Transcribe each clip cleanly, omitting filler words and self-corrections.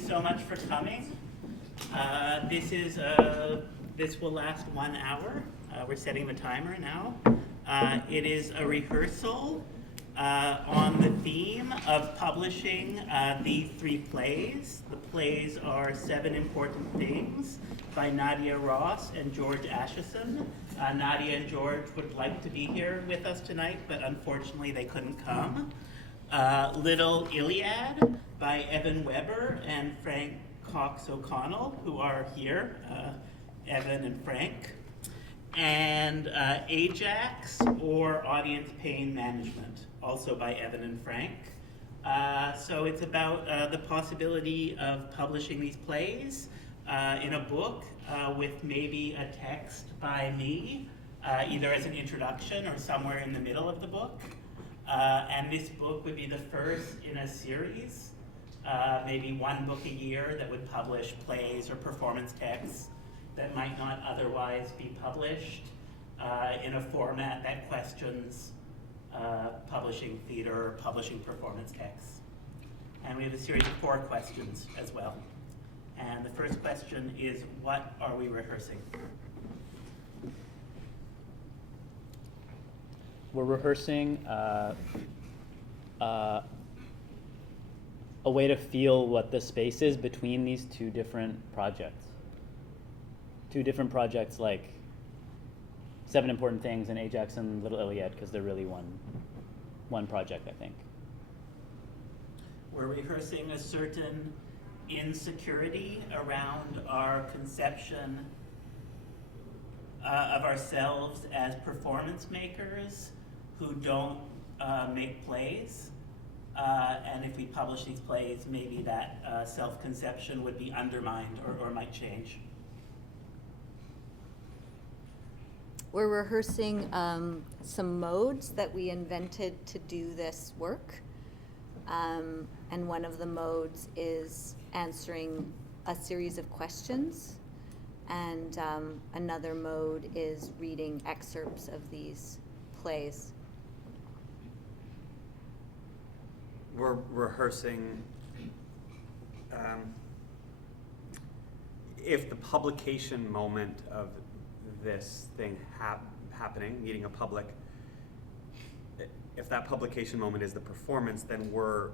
so much for coming. This will last 1 hour. We're setting the timer now. It is a rehearsal on the theme of publishing the 3 plays. The plays are 7 Important Things by Nadia Ross and George Acheson. Nadia and George would like to be here with us tonight, but unfortunately they couldn't come. Little Iliad by Webber and Frank Cox-O'Connell, who are here, Evan and Frank. And Ajax, or Audience Pain Management, also by Evan and Frank. So it's about the possibility of publishing these plays in a book with maybe a text by me, either as an introduction or somewhere in the middle of the book. And this book would be the first in a series, maybe 1 book a year that would publish plays or performance texts that might not otherwise be published in a format that questions publishing theater or publishing performance texts. And we have a series of 4 questions as well. And the first question is, what are we rehearsing? We're rehearsing a way to feel what the space is between these 2 different projects. 2 different projects like 7 Important Things and Ajax and Little Iliad, because they're really one project, I think. We're rehearsing a certain insecurity around our conception of ourselves as performance makers who don't make plays. And if we publish these plays, maybe that self-conception would be undermined or might change. We're rehearsing some modes that we invented to do this work. And one of the modes is answering a series of questions. And another mode is reading excerpts of these plays. We're rehearsing if the publication moment of this thing happening, meeting a public, if that publication moment is the performance, then we're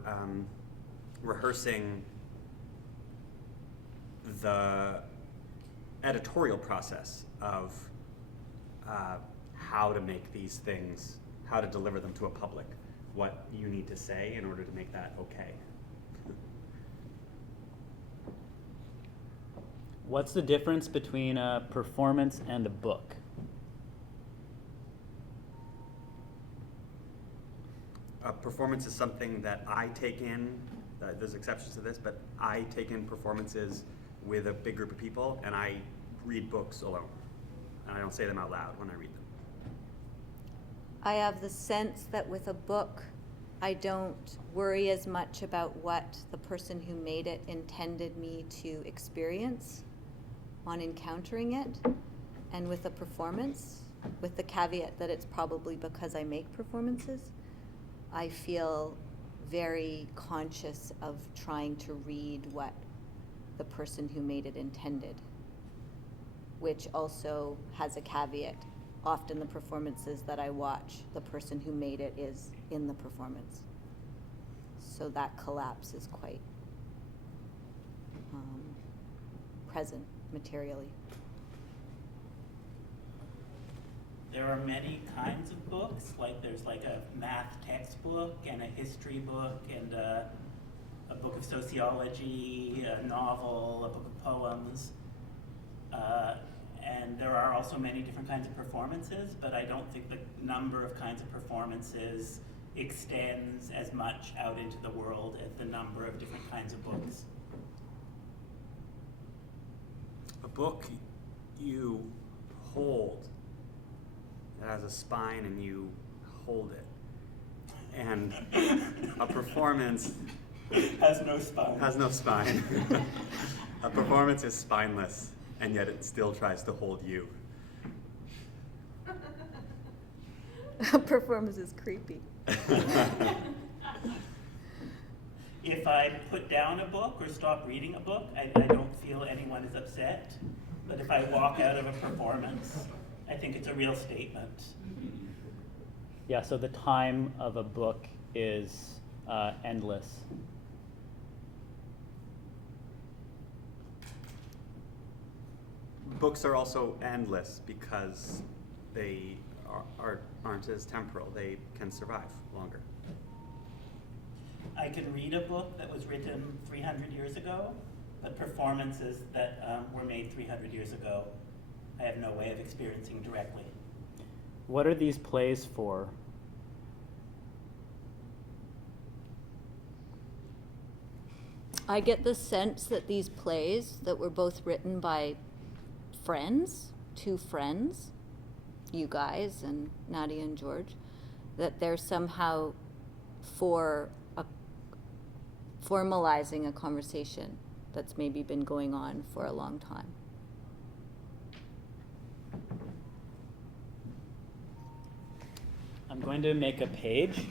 rehearsing the editorial process of how to make these things, how to deliver them to a public, what you need to say in order to make that okay. What's the difference between a performance and a book? A performance is something that I take in, there's exceptions to this, but I take in performances with a big group of people, and I read books alone. And I don't say them out loud when I read them. I have the sense that with a book, I don't worry as much about what the person who made it intended me to experience on encountering it. And with a performance, with the caveat that it's probably because I make performances, I feel very conscious of trying to read what the person who made it intended, which also has a caveat. Often the performances that I watch, the person who made it is in the performance. So that collapse is quite present materially. There are many kinds of books, like there's like a math textbook and a history book and a book of sociology, a novel, a book of poems. And there are also many different kinds of performances, but I don't think the number of kinds of performances extends as much out into the world as the number of different kinds of books. A book you hold, it has a spine and you hold it. And a performance Has no spine. has no spine. A performance is spineless, and yet it still tries to hold you. Performance is creepy. If I put down a book or stop reading a book, I don't feel anyone is upset. But if I walk out of a performance, I think it's a real statement. Yeah, so the time of a book is endless. Books are also endless because they aren't as temporal. They can survive longer. I can read a book that was written 300 years ago, but performances that were made 300 years ago, I have no way of experiencing directly. What are these plays for? I get the sense that these plays that were both written by friends, two friends, you guys and Nadia and George, that they're somehow formalizing a conversation that's maybe been going on for a long time. I'm going to make a page.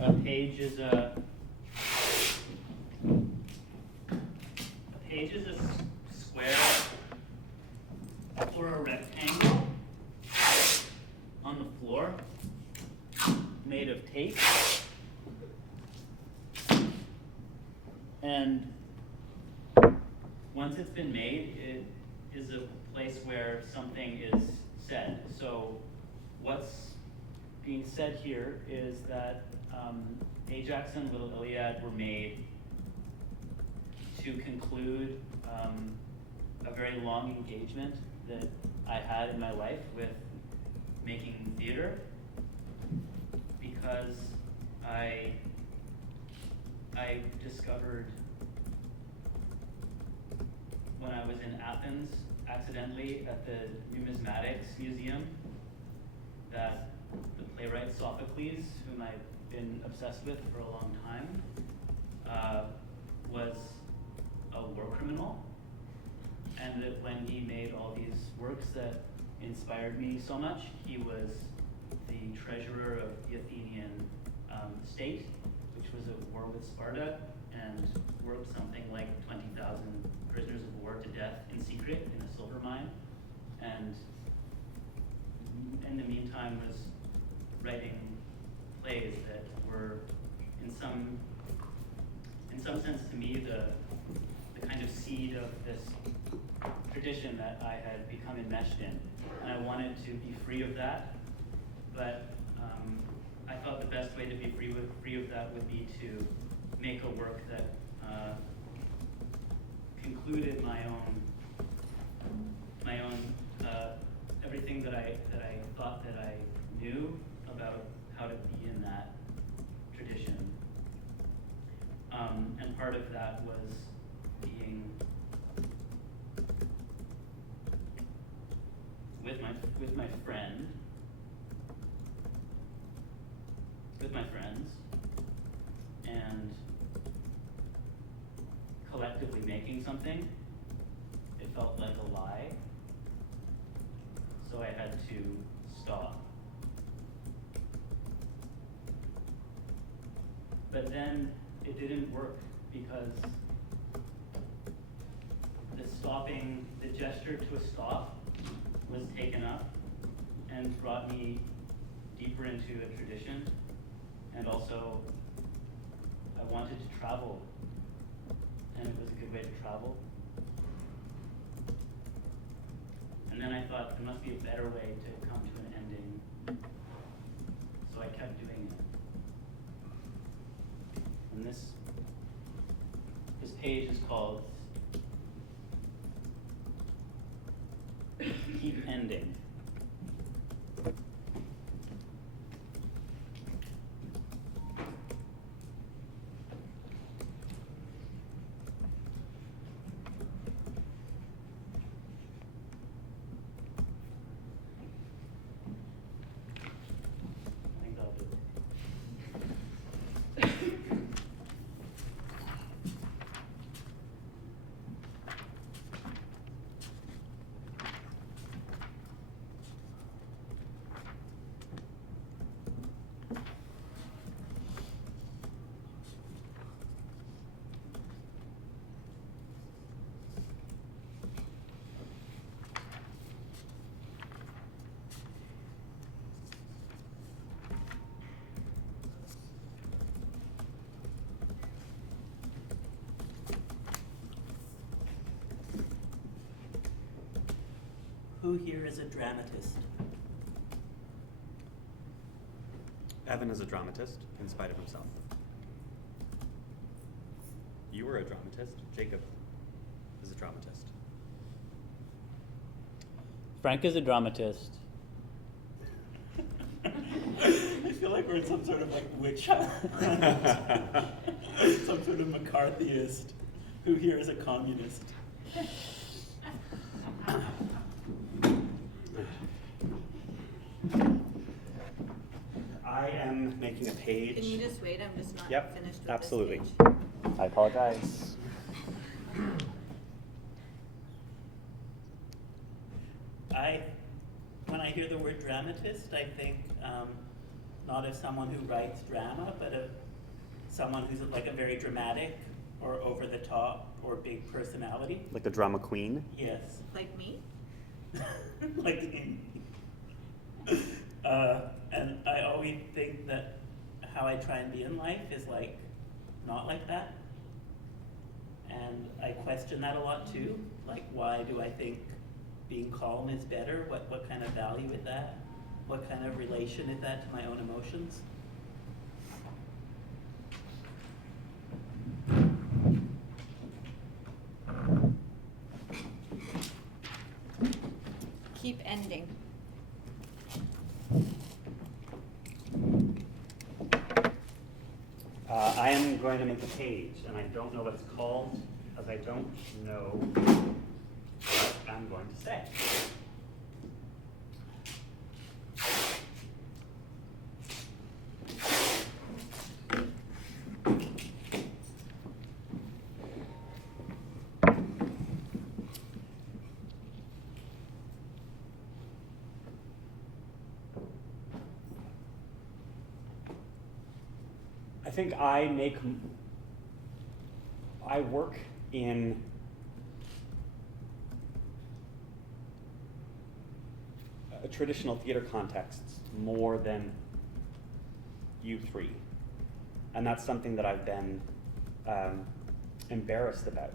A page is a square or a rectangle on the floor made of tape. And once it's been made, it is a place where something is said. So what's being said here is that Ajax and Little Iliad were made to conclude a very long engagement that I had in my life with making theater, because I discovered when I was in Athens accidentally at the Numismatics Museum that the playwright Sophocles, whom I've been obsessed with for a long time, was a war criminal, and that when he made all these works that inspired me so much, he was the treasurer of the Athenian state, which was at war with Sparta, and worked something like 20,000 prisoners of war to death in secret in a silver mine, and in the meantime was writing plays that were in some sense to me the kind of seed of this tradition that I had become enmeshed in, and I wanted to be free of that, but I thought the best way to be free of that would be to make a work that concluded my own everything that I thought that I knew about how to be in that tradition, and part of that was being with my friends, and collectively making something. It felt like a lie, so I had to stop. But then it didn't work, because the gesture to a stop was taken up and brought me deeper into a tradition, and also I wanted to travel, and it was a good way to travel. And then I thought there must be a better way to come to an ending, so I kept doing it. And this page is called Keep Ending. I think that'll do it. Who here is a dramatist? Evan is a dramatist, in spite of himself. You were a dramatist. Jacob is a dramatist. Frank is a dramatist. I feel like we're in some sort of like witch hunt. Some sort of McCarthyist. Who here is a communist? I am making a page. Can you just wait? I'm just not Yep, finished with absolutely. this page. I apologize. When I hear the word dramatist, I think not of someone who writes drama, but of someone who's like a very dramatic or over the top or big personality. Like a drama queen. Yes. Like me? Like me. And I always think that how I try and be in life is like not like that. And I question that a lot too. Like, why do I think being calm is better? What kind of value is that? What kind of relation is that to my own emotions? Keep ending. I am going to make a page, and I don't know what it's called, as I don't know what I'm going to say. I think I work in a traditional theater contexts more than you three. And that's something that I've been embarrassed about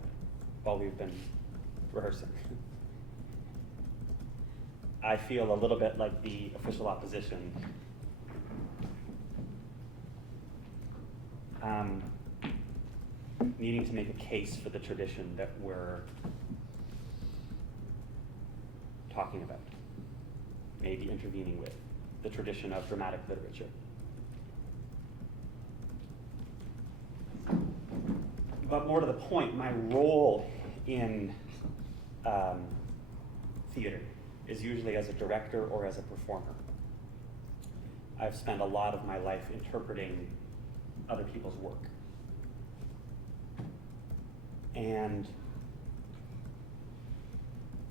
while we've been rehearsing. I feel a little bit like the official opposition. Needing to make a case for the tradition that we're talking about, maybe intervening with, the tradition of dramatic literature. But more to the point, my role in theater is usually as a director or as a performer. I've spent a lot of my life interpreting other people's work. And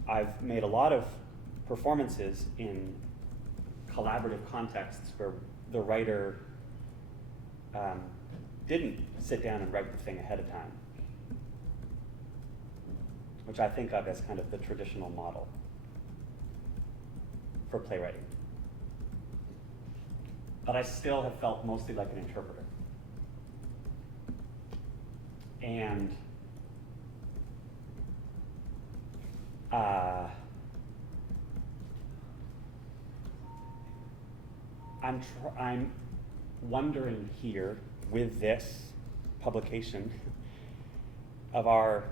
I've made a lot of performances in collaborative contexts where the writer didn't sit down and write the thing ahead of time, which I think of as kind of the traditional model for playwriting. But I still have felt mostly like an interpreter. And I'm wondering here with this publication of our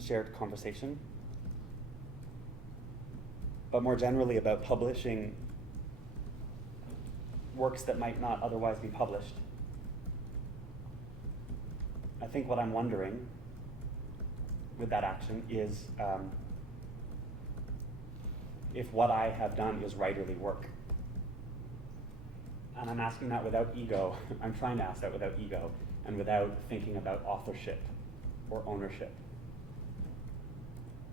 shared conversation, but more generally about publishing works that might not otherwise be published. I think what I'm wondering with that action is if what I have done is writerly work. And I'm asking that without ego. I'm trying to ask that without ego and without thinking about authorship or ownership,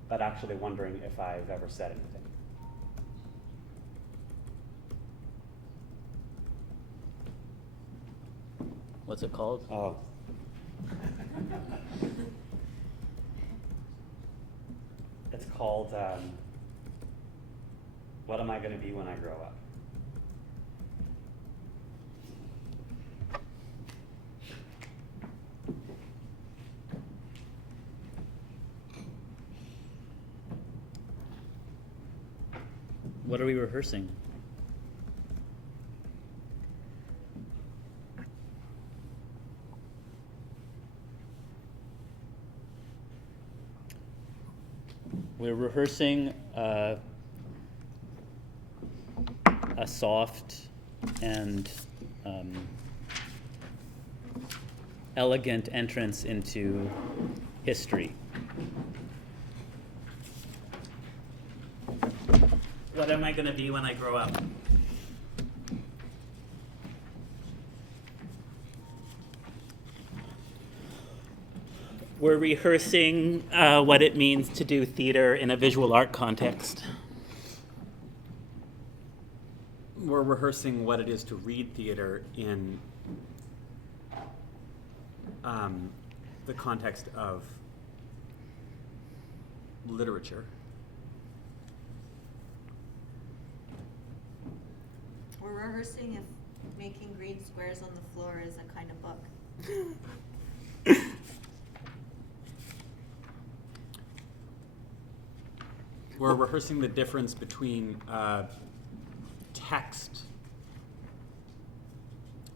but actually wondering if I've ever said anything. What's it called? Oh. It's called, What Am I Going to Be When I Grow Up? What are we rehearsing? We're rehearsing a soft and elegant entrance into history. What am I going to be when I grow up? We're rehearsing what it means to do theater in a visual art context. We're rehearsing what it is to read theater in the context of literature. We're rehearsing if making green squares on the floor is a kind of book. We're rehearsing the difference between text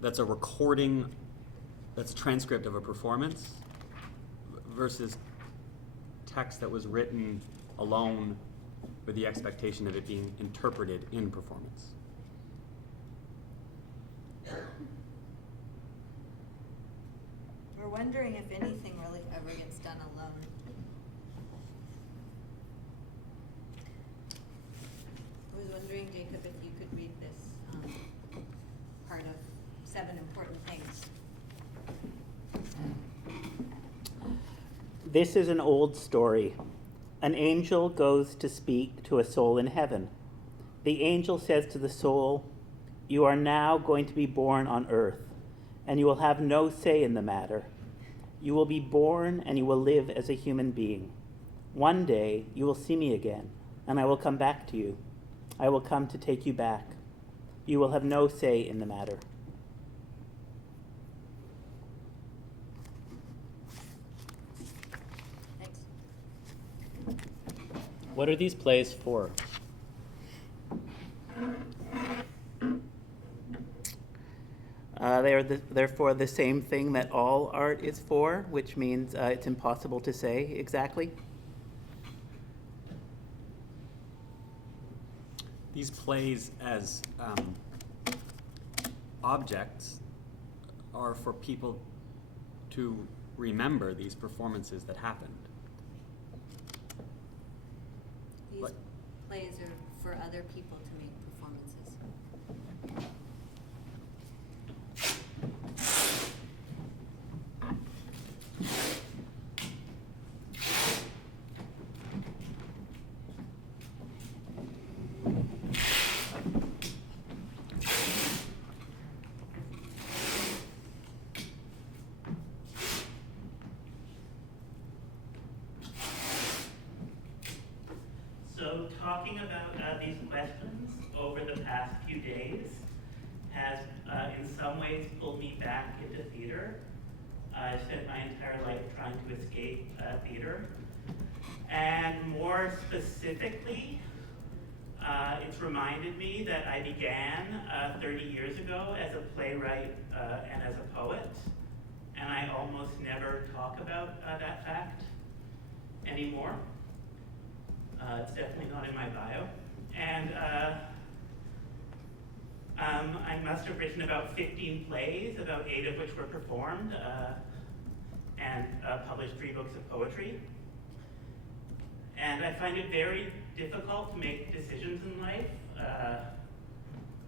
that's a recording, that's a transcript of a performance, versus text that was written alone with the expectation of it being interpreted in performance. We're wondering if anything really ever gets done alone. I was wondering, Jacob, if you could read this part of 7 Important Things. This is an old story. An angel goes to speak to a soul in heaven. The angel says to the soul, "You are now going to be born on earth, and you will have no say in the matter. You will be born and you will live as a human being. One day you will see me again, and I will come back to you. I will come to take you back. You will have no say in the matter." Thanks. What are these plays for? They're for the same thing that all art is for, which means it's impossible to say exactly. These plays as objects are for people to remember these performances that happened. These But- plays are for other people to make performances. So talking about these questions over the past few days has in some ways pulled me back into theater. I spent my entire life trying to escape theater. And more specifically, it's reminded me that I began 30 years ago as a playwright and as a poet. And I almost never talk about that fact anymore. It's definitely not in my bio. And I must have written about 15 plays, about 8 of which were performed, and published 3 books of poetry. And I find it very difficult to make decisions in life.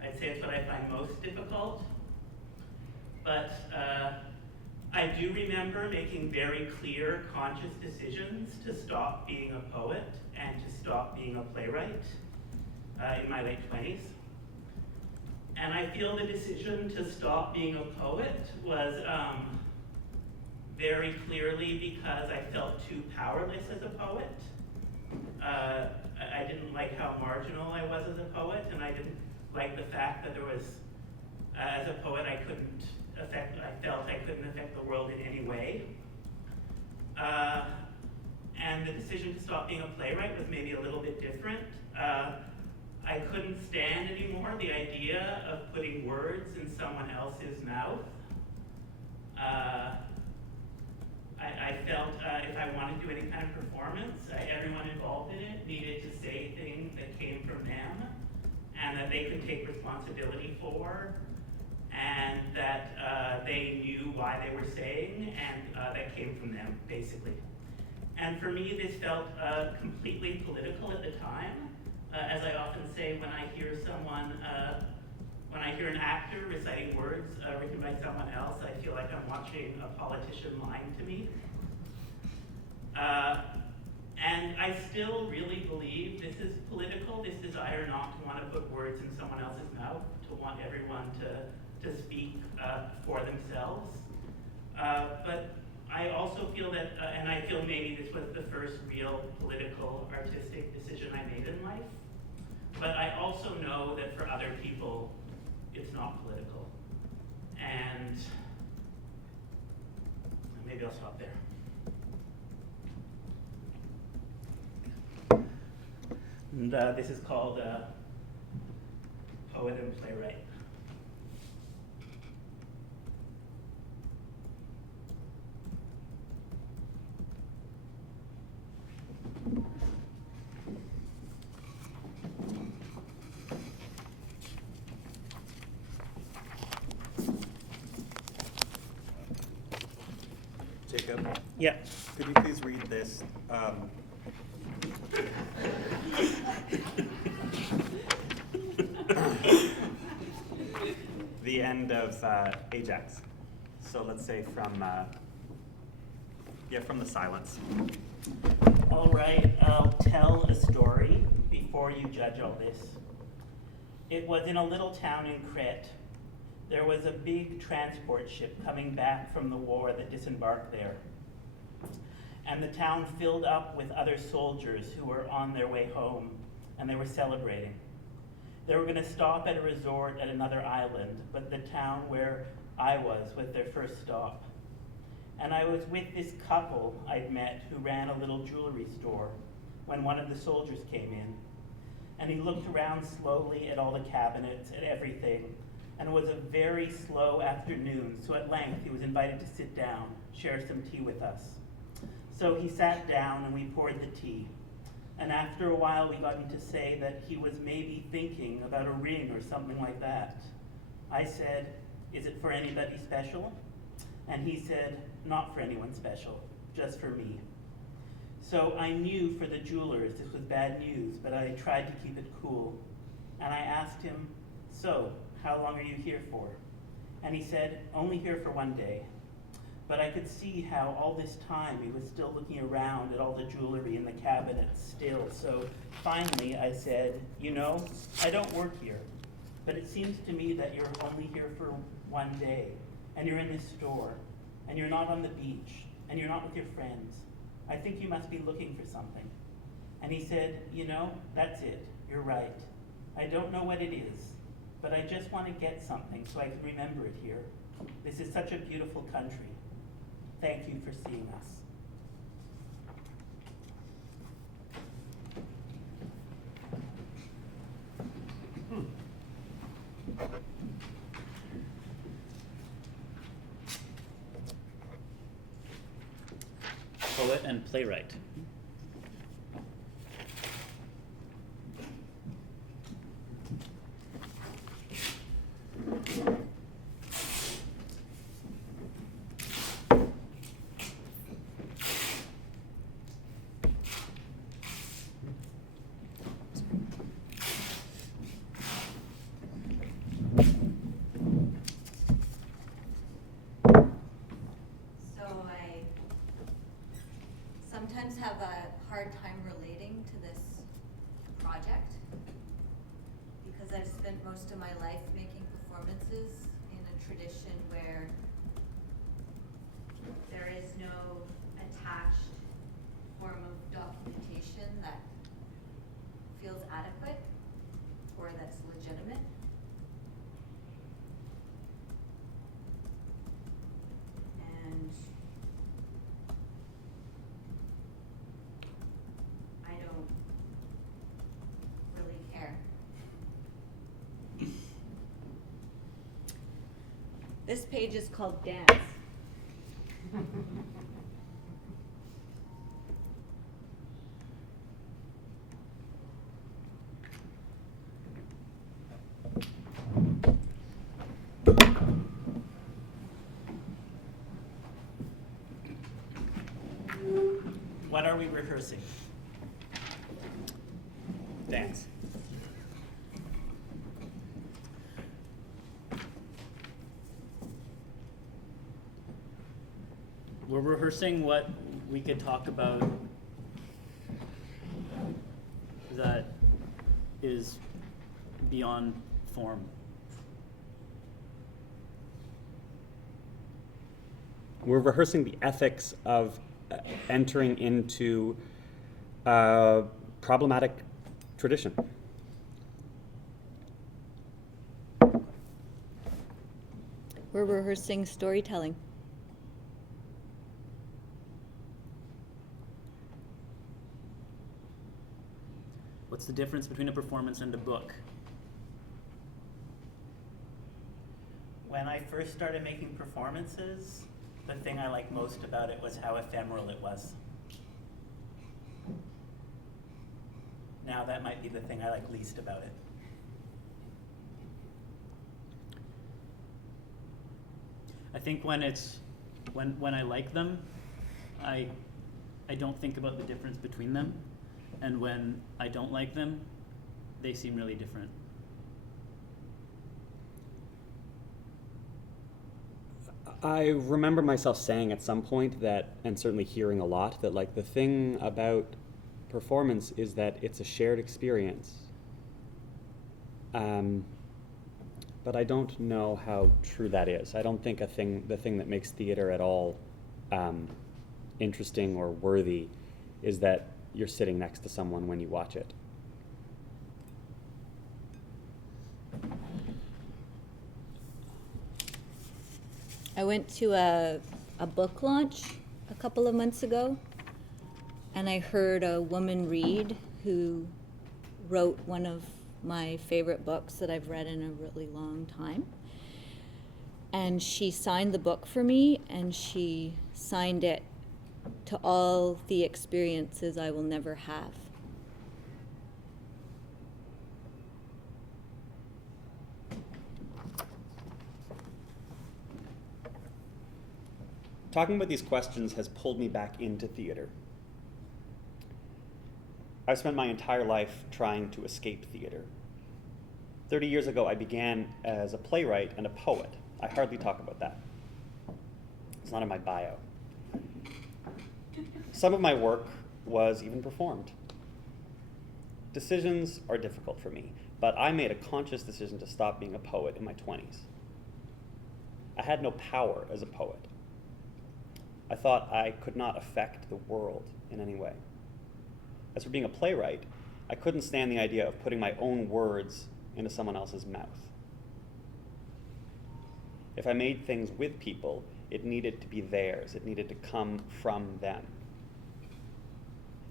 I'd say it's what I find most difficult. But I do remember making very clear, conscious decisions to stop being a poet and to stop being a playwright in my late 20s. And I feel the decision to stop being a poet was very clearly because I felt too powerless as a poet. I didn't like how marginal I was as a poet, and I didn't like the fact that there was, as a poet, I felt I couldn't affect the world in any way. And the decision to stop being a playwright was maybe a little bit different. I couldn't stand anymore the idea of putting words in someone else's mouth. I felt if I wanted to do any kind of performance, everyone involved in it needed to say things that came from them and that they could take responsibility for, and that they knew why they were saying, and that came from them, basically. And for me, this felt completely political at the time. As I often say, when I hear an actor reciting words written by someone else, I feel like I'm watching a politician lying to me. And I still really believe this is political, this desire not to want to put words in someone else's mouth, to want everyone to speak for themselves. But I also feel that, and I feel maybe this was the first real political, artistic decision I made in life. But I also know that for other people, it's not political. And maybe I'll stop there. And this is called Poet and Playwright. Jacob, Yeah. could you please read this? The end of Ajax. So let's say from the silence. All right, I'll tell a story before you judge all this. It was in a little town in Crete. There was a big transport ship coming back from the war that disembarked there. And the town filled up with other soldiers who were on their way home, and they were celebrating. They were going to stop at a resort at another island, but the town where I was their first stop. And I was with this couple I'd met who ran a little jewelry store when one of the soldiers came in. And he looked around slowly at all the cabinets, at everything, and it was a very slow afternoon, so at length he was invited to sit down, share some tea with us. So he sat down and we poured the tea. And after a while we got him to say that he was maybe thinking about a ring or something like that. I said, "Is it for anybody special?" And he said, "Not for anyone special, just for me." So I knew for the jewelers this was bad news, but I tried to keep it cool. And I asked him, "So, how long are you here for?" And he said, "Only here for 1 day." But I could see how all this time he was still looking around at all the jewelry in the cabinets still. So finally I said, "You know, I don't work here, but it seems to me that you're only here for 1 day, and you're in this store, and you're not on the beach, and you're not with your friends. I think you must be looking for something." And he said, "You know, that's it, you're right. I don't know what it is, but I just want to get something so I can remember it here. This is such a beautiful country. Thank you for seeing us." Poet and playwright. So I sometimes have a hard time relating to this project because I've spent most of my life making performances in a tradition where there is no attached form of documentation that feels adequate or that's legitimate. And I don't really care This page is called Dance. What are we rehearsing? Dance. We're rehearsing what we could talk about that is beyond form. We're rehearsing the ethics of entering into problematic tradition. We're rehearsing storytelling. What's the difference between a performance and a book? When I first started making performances, the thing I liked most about it was how ephemeral it was. Now that might be the thing I like least about it. I think when I like them, I don't think about the difference between them, and when I don't like them, they seem really different. I remember myself saying at some point that, and certainly hearing a lot, that like the thing about performance is that it's a shared experience. But I don't know how true that is. I don't think the thing that makes theater at all interesting or worthy is that you're sitting next to someone when you watch it. I went to a book launch a couple of months ago, and I heard a woman read who wrote one of my favorite books that I've read in a really long time. And she signed the book for me, and she signed it to all the experiences I will never have. Talking about these questions has pulled me back into theater. I've spent my entire life trying to escape theater. 30 years ago, I began as a playwright and a poet. I hardly talk about that. It's not in my bio. Some of my work was even performed. Decisions are difficult for me, but I made a conscious decision to stop being a poet in my 20s. I had no power as a poet. I thought I could not affect the world in any way. As for being a playwright, I couldn't stand the idea of putting my own words into someone else's mouth. If I made things with people, it needed to be theirs. It needed to come from them.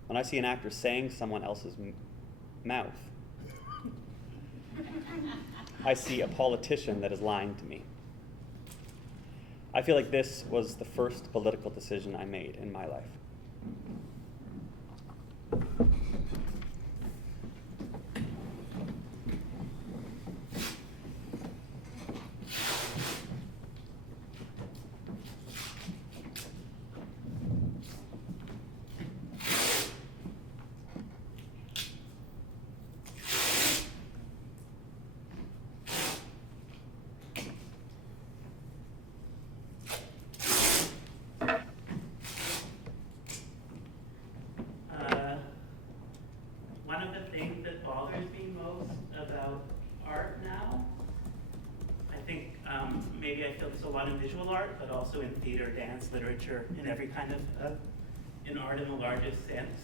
When I see an actor saying someone else's mouth, I see a politician that is lying to me. I feel like this was the first political decision I made in my life. One of the things that bothers me most about art now, I think maybe I feel this a lot in visual art, but also in theater, dance, literature, in every kind of, in art in the largest sense,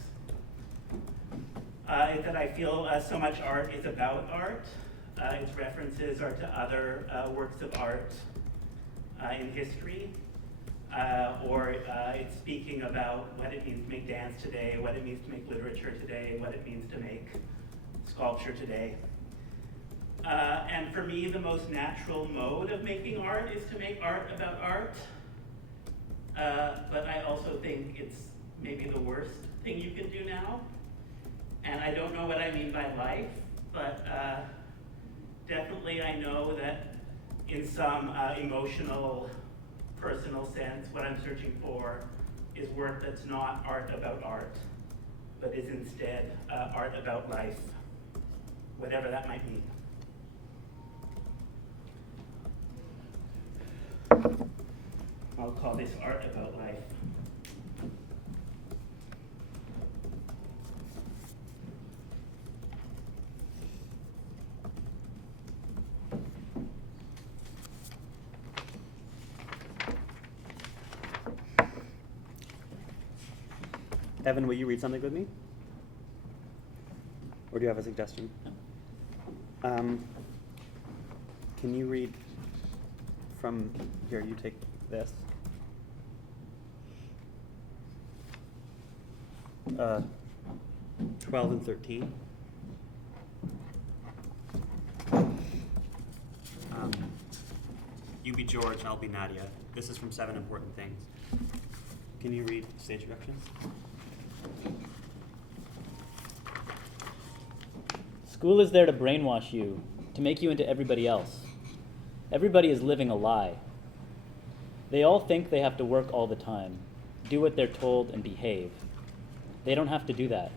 is that I feel so much art is about art. Its references are to other works of art in history. Or it's speaking about what it means to make dance today, what it means to make literature today, what it means to make sculpture today. And for me, the most natural mode of making art is to make art about art. But I also think it's maybe the worst thing you can do now. And I don't know what I mean by life, but definitely I know that in some emotional, personal sense, what I'm searching for is work that's not art about art, but is instead art about life, whatever that might mean. I'll call this art about life. Evan, will you read something with me? Or do you have a suggestion? Can you read from here? You take this. 12 and 13. You be George and I'll be Nadia. This is from 7 Important Things. Can you read stage directions? School is there to brainwash you, to make you into everybody else. Everybody is living a lie. They all think they have to work all the time, do what they're told, and behave. They don't have to do that.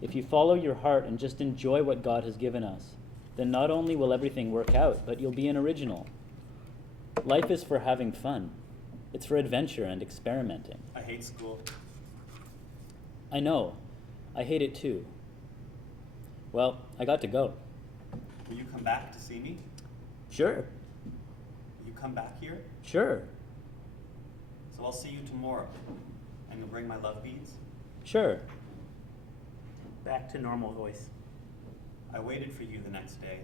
If you follow your heart and just enjoy what God has given us, then not only will everything work out, but you'll be an original. Life is for having fun. It's for adventure and experimenting. I hate school. I know. I hate it too. Well, I got to go. Will you come back to see me? Sure. Will you come back here? Sure. So I'll see you tomorrow. And you'll bring my love beads? Sure. Back to normal voice. I waited for you the next day.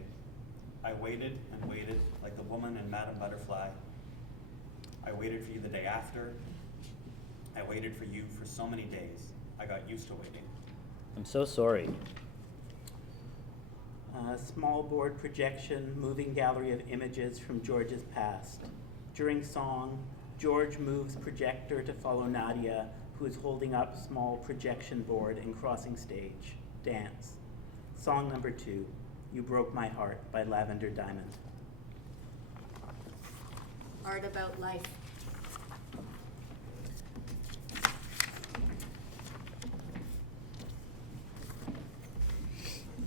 I waited and waited like the woman in Madame Butterfly. I waited for you the day after. I waited for you for so many days. I got used to waiting. I'm so sorry. Small board projection, moving gallery of images from George's past. During song, George moves projector to follow Nadia, who is holding up small projection board and crossing stage. Dance. Song number 2, You Broke My Heart by Lavender Diamond. Art about life.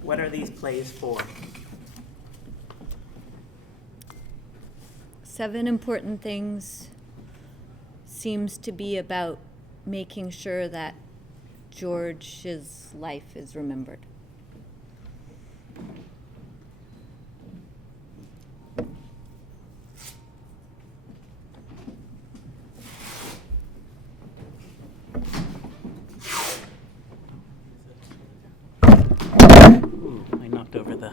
What are these plays for? 7 Important Things seems to be about making sure that George's life is remembered. Ooh, I knocked over the...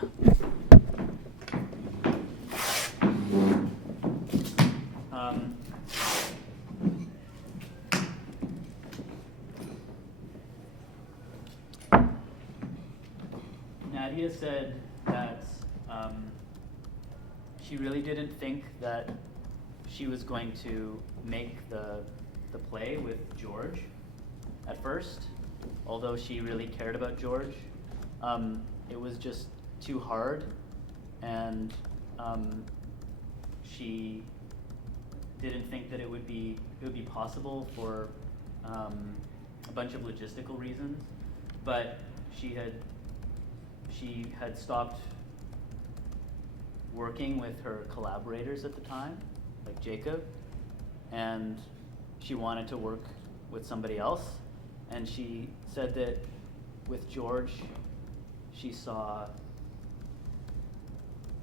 Nadia said that she really didn't think that she was going to make the play with George at first, although she really cared about George. It was just too hard, and she didn't think that it would be possible for a bunch of logistical reasons, but she had stopped working with her collaborators at the time, like Jacob, and she wanted to work with somebody else. And she said that with George, she saw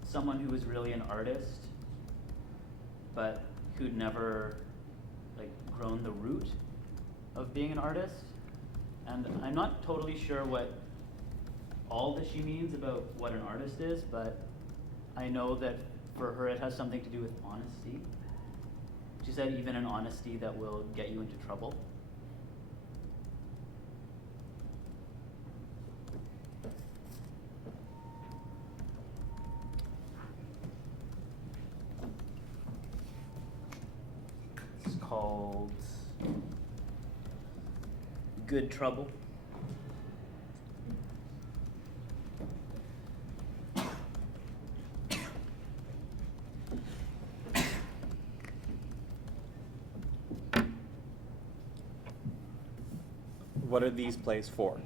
someone who was really an artist, but who'd never grown the root of being an artist. And I'm not totally sure what all that she means about what an artist is, but I know that for her it has something to do with honesty. She said even an honesty that will get you into trouble. called Good Trouble. What are these plays for?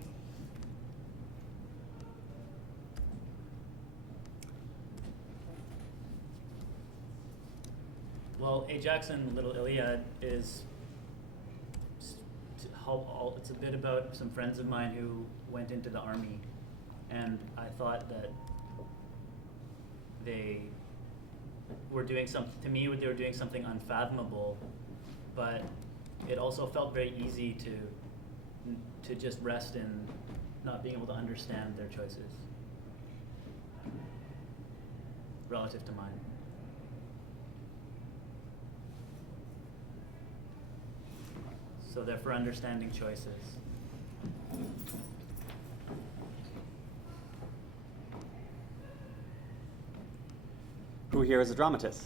Well, Ajax and Little Iliad is it's a bit about some friends of mine who went into the army, and I thought that they were doing something, to me, they were doing something unfathomable, but it also felt very easy to just rest in not being able to understand their choices relative to mine. So they're for understanding choices. Who here is a dramatist?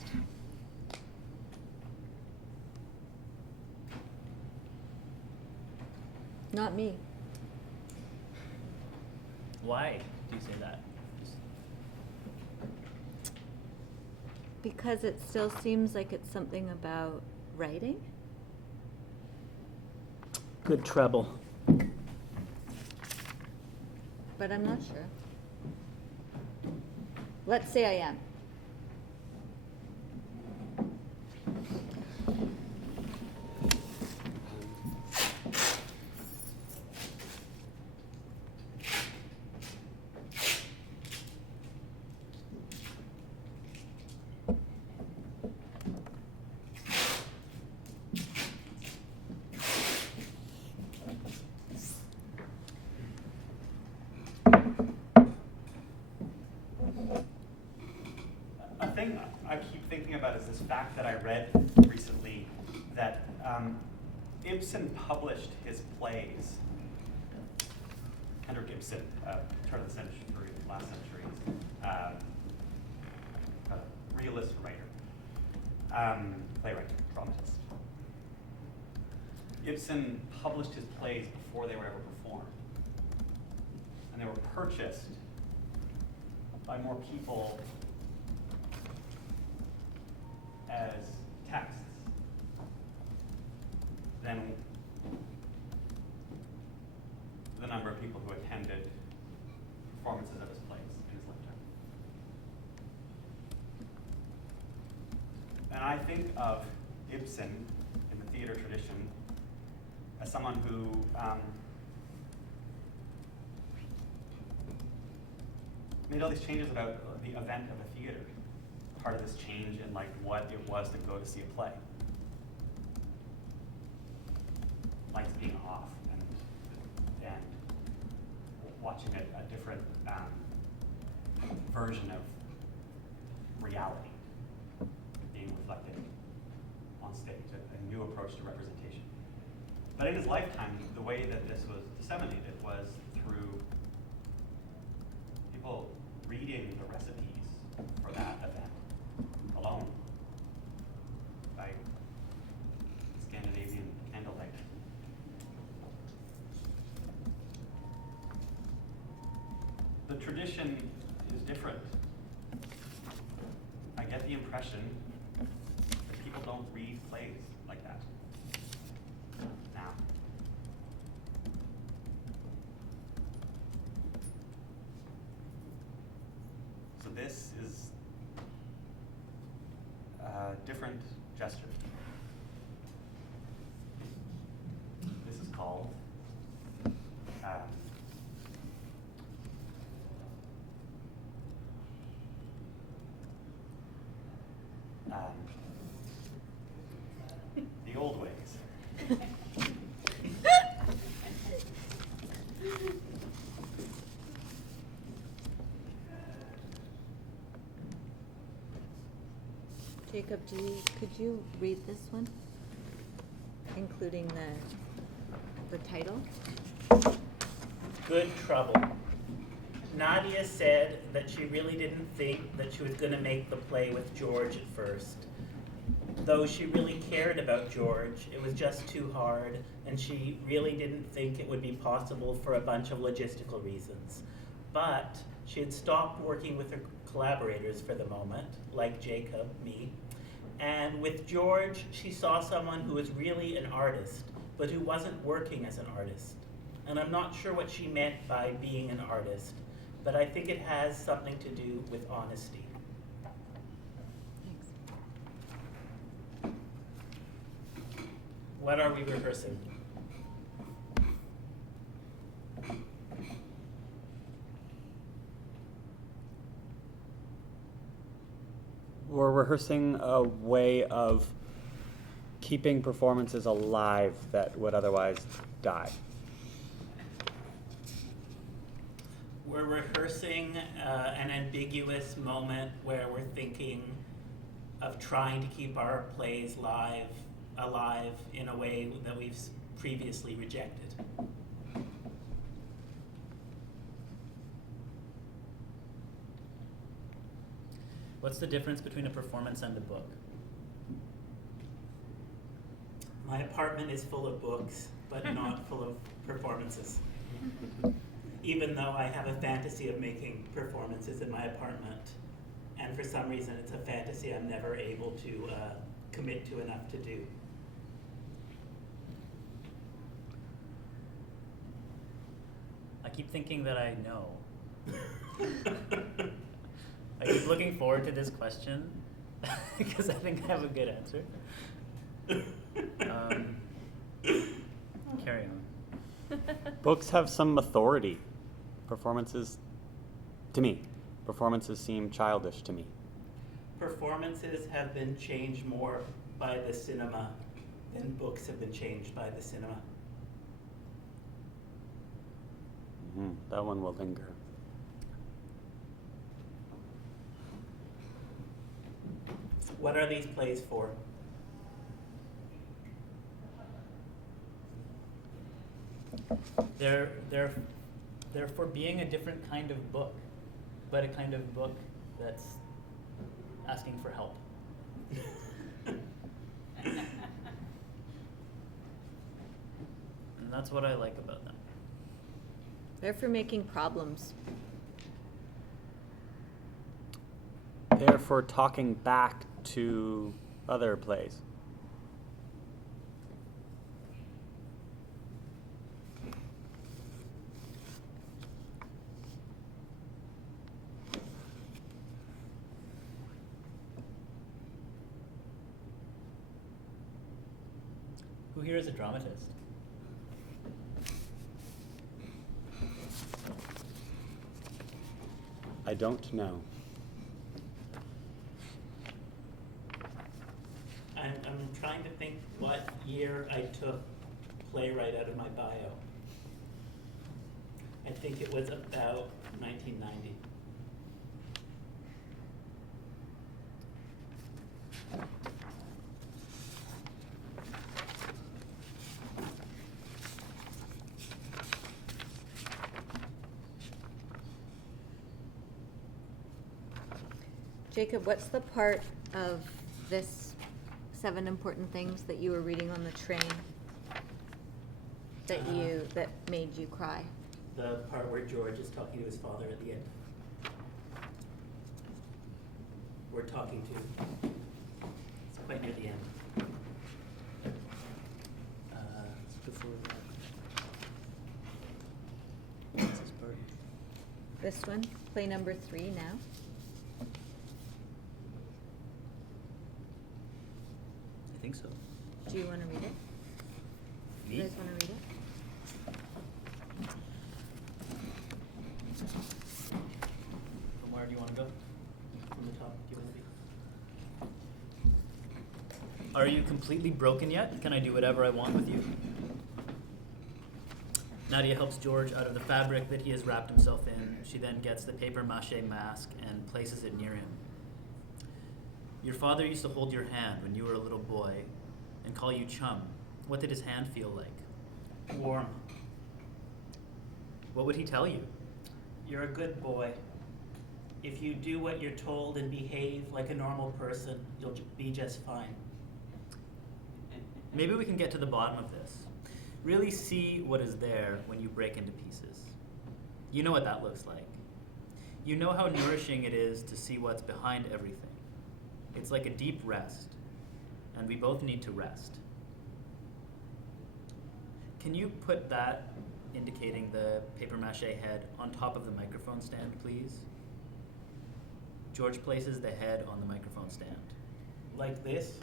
Not me. Why do you say that? Because it still seems like it's something about writing. Good treble. But I'm not sure. Let's say I am. A thing I keep thinking about is this fact that I read recently that Ibsen published his plays. Henrik Ibsen, turn of the century, last century, a realist writer, playwright, dramatist. Ibsen published his plays before they were ever performed, and they were purchased by more people as texts than the number of people who attended performances of his plays in his lifetime. And I think of Ibsen in the theater tradition as someone who made all these changes about the event of a theater. Part of this change in like what it was to go to see a play. Lights being off and watching a different version of reality being reflected on stage, a new approach to representation. But in his lifetime, the way that this was disseminated was through people reading the recipes for that event alone by Scandinavian candlelight. The tradition is different. I get the impression that people don't read plays like that now. So this is a different gesture. This is called the old ways. Jacob, could you read this one, including the title? Good Trouble. Nadia said that she really didn't think that she was going to make the play with George at first. though she really cared about George, it was just too hard, and she really didn't think it would be possible for a bunch of logistical reasons. But she had stopped working with her collaborators for the moment, like Jacob, me. And with George, she saw someone who was really an artist, but who wasn't working as an artist. And I'm not sure what she meant by being an artist, but I think it has something to do with honesty. Thanks. What are we rehearsing? We're rehearsing a way of keeping performances alive that would otherwise die. We're rehearsing an ambiguous moment where we're thinking of trying to keep our plays alive in a way that we've previously rejected. What's the difference between a performance and a book? My apartment is full of books, but not full of performances. Even though I have a fantasy of making performances in my apartment, and for some reason it's a fantasy I'm never able to commit to enough to do. I keep thinking that I know. I keep looking forward to this question because I think I have a good answer. Carry on. Books have some authority. Performances seem childish to me. Performances have been changed more by the cinema than books have been changed by the cinema. That one will linger. What are these plays for? They're for being a different kind of book, but a kind of book that's asking for help. And that's what I like about them. They're for making problems. They're for talking back to other plays. Who here is a dramatist? I don't know. I'm trying to think what year I took playwright out of my bio. I think it was about 1990. Jacob, what's the part of this 7 important things that you were reading on the train that made you cry? The part where George is talking to his father at the end. We're talking to. It's quite near the end. Before that. What's this part? This one, play number 3 now. I think so. Do you want to read it? Me? You guys want to read it? From where do you want to go? From the top, do you want to be? Are you completely broken yet? Can I do whatever I want with you? Nadia helps George out of the fabric that he has wrapped himself in. She then gets the paper mache mask and places it near him. Your father used to hold your hand when you were a little boy and call you chum. What did his hand feel like? Warm. What would he tell you? You're a good boy. If you do what you're told and behave like a normal person, you'll be just fine. Maybe we can get to the bottom of this. Really see what is there when you break into pieces. You know what that looks like. You know how nourishing it is to see what's behind everything. It's like a deep rest, and we both need to rest. Can you put that, indicating the papier-mâché head, on top of the microphone stand, please? George places the head on the microphone stand. Like this?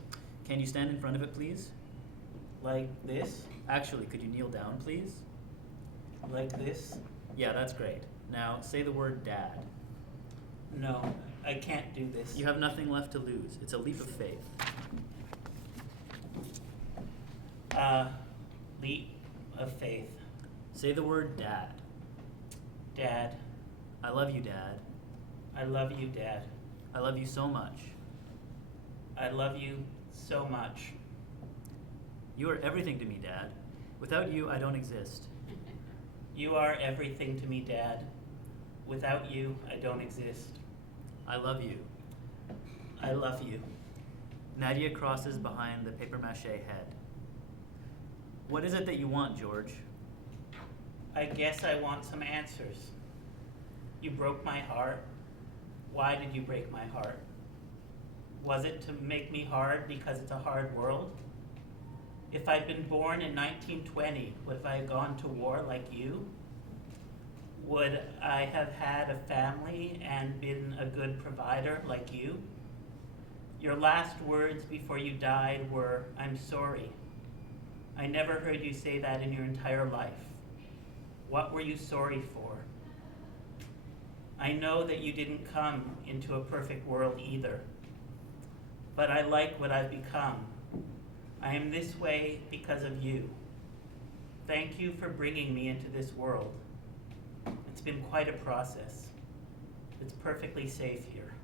Can you stand in front of it, please? Like this? Actually, could you kneel down, please? Like this? Yeah, that's great. Now, say the word dad. No, I can't do this. You have nothing left to lose. It's a leap of faith. Leap of faith. Say the word dad. Dad. I love you, Dad. I love you, Dad. I love you so much. I love you so much. You are everything to me, Dad. Without you, I don't exist. You are everything to me, Dad. Without you, I don't exist. I love you. I love you. Nadia crosses behind the papier-mâché head. What is it that you want, George? I guess I want some answers. You broke my heart. Why did you break my heart? Was it to make me hard because it's a hard world? If I'd been born in 1920, would I have gone to war like you? Would I have had a family and been a good provider like you? Your last words before you died were, "I'm sorry." I never heard you say that in your entire life. What were you sorry for? I know that you didn't come into a perfect world either, but I like what I've become. I am this way because of you. Thank you for bringing me into this world. It's been quite a process. It's perfectly safe here.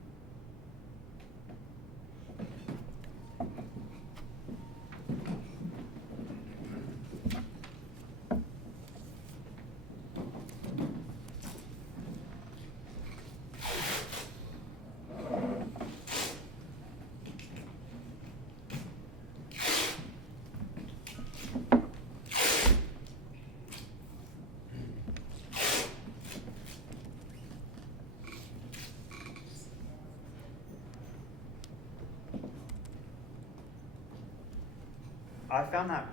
I found that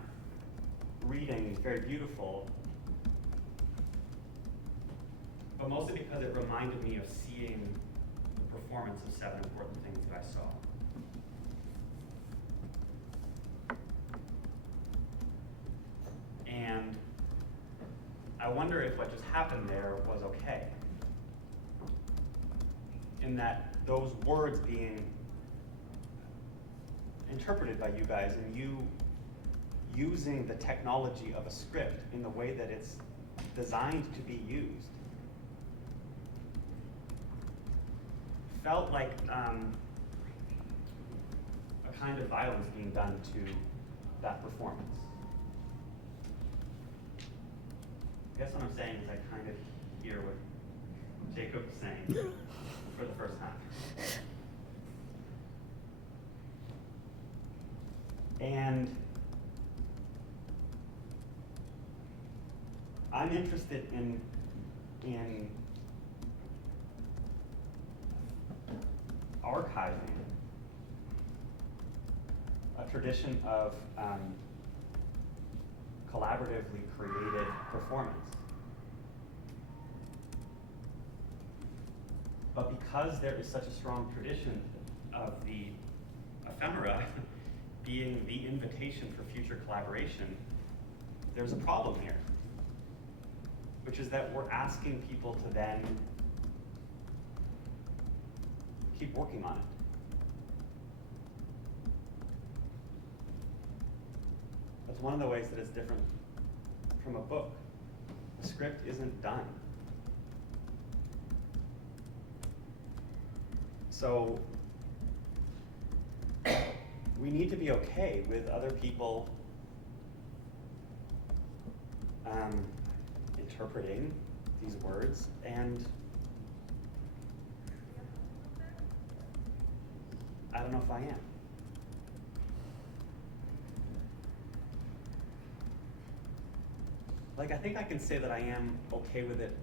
reading very beautiful, but mostly because it reminded me of seeing the performance of 7 important things that I saw. And I wonder if what just happened there was okay. In that those words being interpreted by you guys and you using the technology of a script in the way that it's designed to be used felt like a kind of violence being done to that performance. I guess what I'm saying is I kind of hear what Jacob's saying for the first time. And I'm interested in archiving a tradition of collaboratively created performance. But because there is such a strong tradition of the ephemera being the invitation for future collaboration, there's a problem here, which is that we're asking people to then keep working on it. That's one of the ways that it's different from a book. The script isn't done. So we need to be okay with other people interpreting these words, and I don't know if I am. Like, I think I can say that I am okay with it.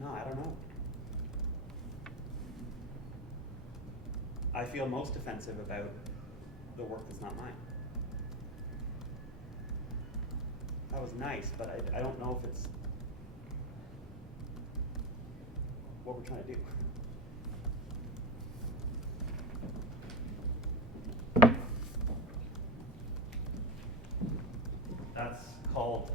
No, I don't know. I feel most offensive about the work that's not mine. That was nice, but I don't know if it's what we're trying to do. That's called,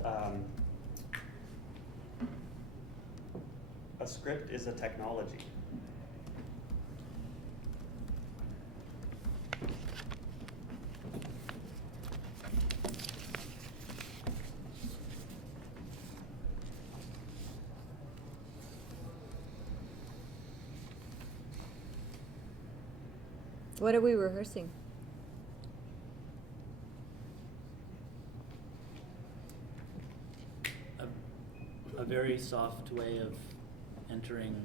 a script is a technology. What are we rehearsing? A very soft way of entering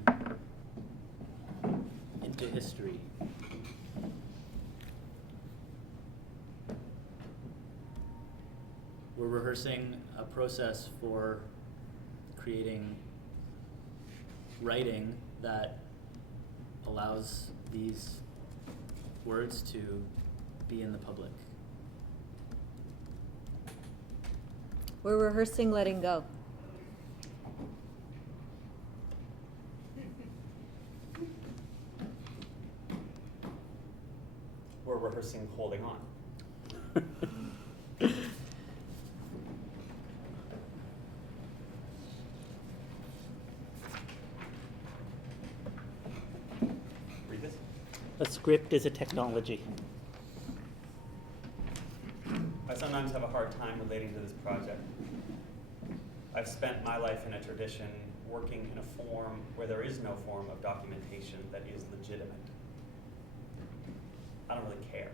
into history. We're rehearsing a process for creating writing that allows these words to be in the public. We're rehearsing letting go. We're rehearsing holding on. Read this. A script is a technology. I sometimes have a hard time relating to this project. I've spent my life in a tradition working in a form where there is no form of documentation that is legitimate. I don't really care.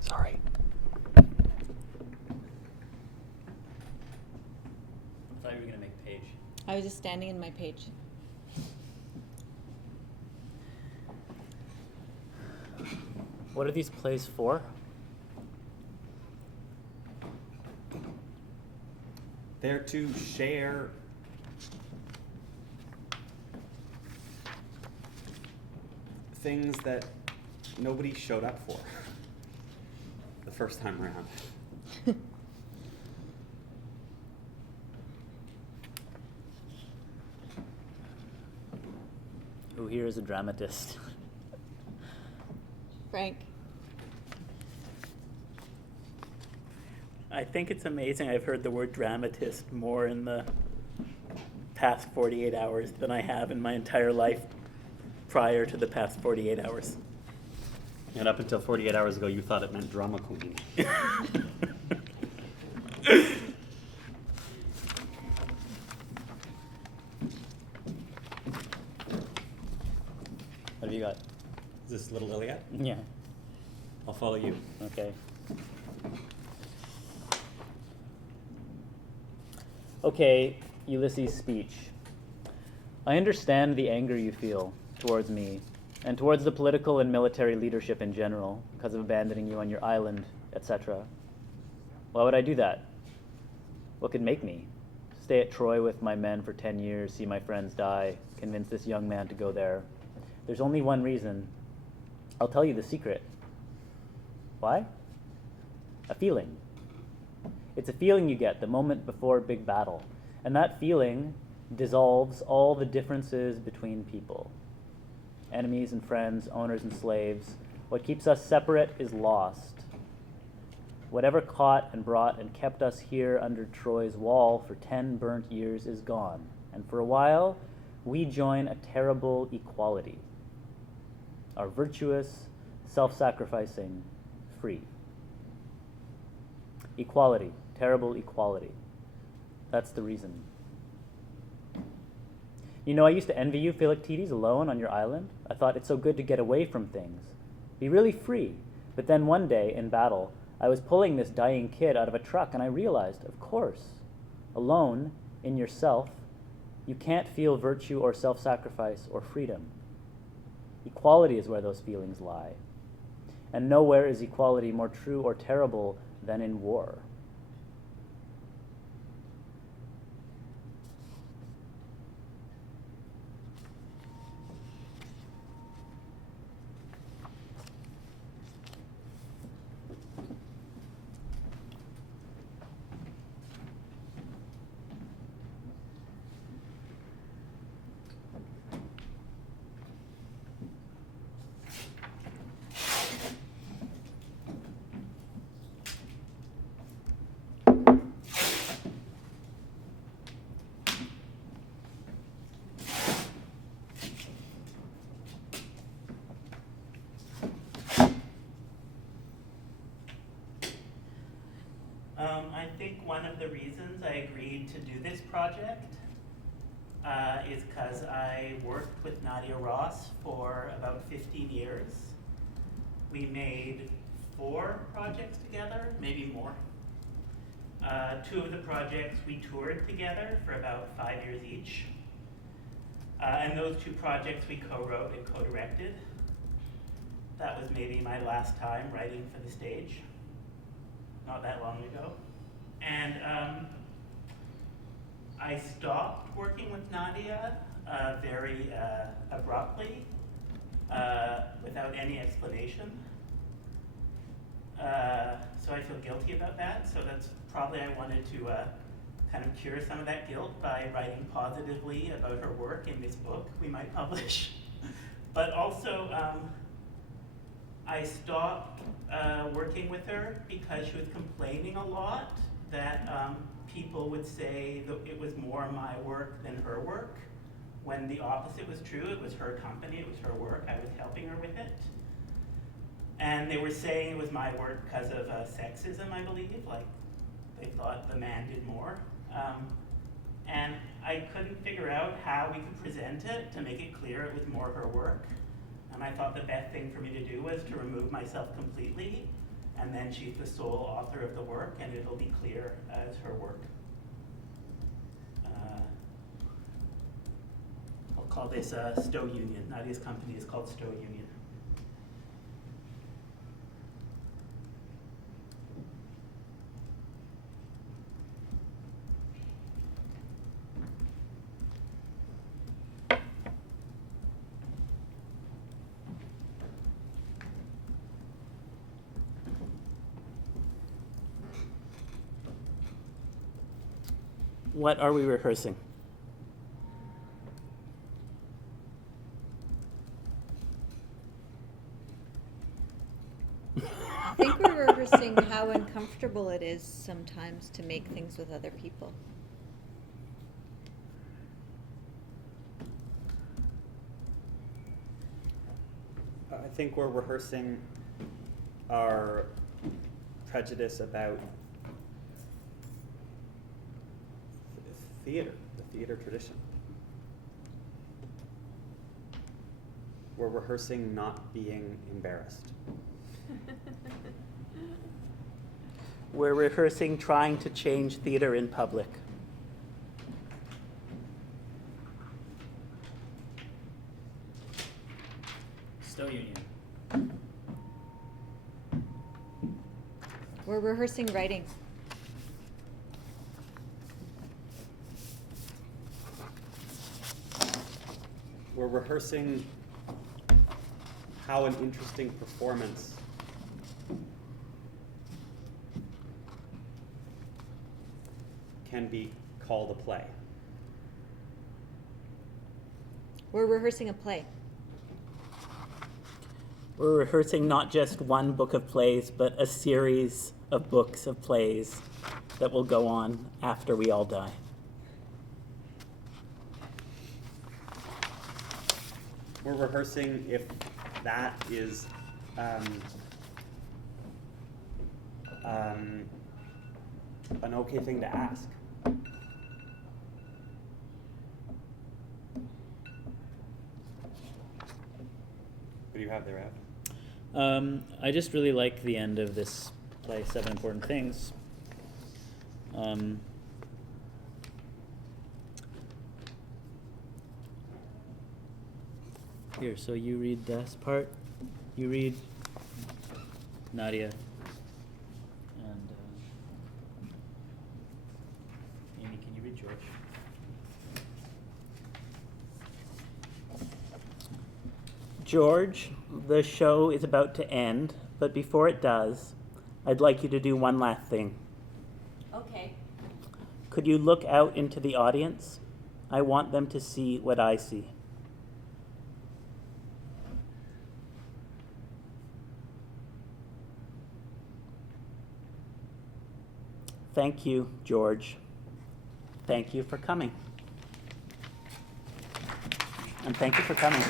Sorry. I thought you were gonna make page. I was just standing in my page. What are these plays for? They're to share things that nobody showed up for the first time around. Who here is a dramatist? Frank. I think it's amazing. I've heard the word dramatist more in the past 48 hours than I have in my entire life prior to the past 48 hours. And up until 48 hours ago, you thought it meant drama queen. What have you got? Is this Little Iliad? Yeah. I'll follow you. Okay. Okay, Ulysses' speech. I understand the anger you feel towards me and towards the political and military leadership in general because of abandoning you on your island, etc. Why would I do that? What could make me? Stay at Troy with my men for 10 years, see my friends die, convince this young man to go there. There's only one reason. I'll tell you the secret. Why? A feeling. It's a feeling you get the moment before a big battle. And that feeling dissolves all the differences between people. Enemies and friends, owners and slaves. What keeps us separate is lost. Whatever caught and brought and kept us here under Troy's wall for 10 burnt years is gone. And for a while, we join a terrible equality. Are virtuous, self-sacrificing, free. Equality, terrible equality. That's the reason. You know, I used to envy you, Philoctetes, alone on your island. I thought it's so good to get away from things, be really free. But then one day in battle, I was pulling this dying kid out of a truck and I realized, of course, alone in yourself, You can't feel virtue or self-sacrifice or freedom. Equality is where those feelings lie. And nowhere is equality more true or terrible than in war. I think one of the reasons I agreed to do this project is because I worked with Nadia Ross for about 15 years. We made 4 projects together, maybe more. 2 of the projects we toured together for about 5 years each. And those 2 projects we co-wrote and co-directed. That was maybe my last time writing for the stage, not that long ago. And I stopped working with Nadia very abruptly, without any explanation. So I feel guilty about that. So that's probably I wanted to kind of cure some of that guilt by writing positively about her work in this book we might publish. But also, I stopped working with her because she was complaining a lot that people would say that it was more my work than her work, when the opposite was true. It was her company, it was her work, I was helping her with it. And they were saying it was my work because of sexism, I believe, like they thought the man did more. And I couldn't figure out how we could present it to make it clear it was more her work. And I thought the best thing for me to do was to remove myself completely, and then she's the sole author of the work, and it'll be clear as her work. I'll call this Stowe Union. Nadia's company is called Stowe Union. What are we rehearsing? I think we're rehearsing how uncomfortable it is sometimes to make things with other people. I think we're rehearsing our prejudice about theater, the theater tradition. We're rehearsing not being embarrassed. We're rehearsing trying to change theater in public. Stowe Union. We're rehearsing writing. We're rehearsing how an interesting performance can be called a play. We're rehearsing a play. We're rehearsing not just one book of plays, but a series of books of plays that will go on after we all die. We're rehearsing if that is an okay thing to ask. What do you have there, Av? I just really like the end of this play, 7 Important Things. Here, so you read this part. You read Nadia. And Amy, can you read George? George, the show is about to end, but before it does, I'd like you to do one last thing. Okay. Could you look out into the audience? I want them to see what I see. Thank you, George. Thank you for coming. And thank you for coming.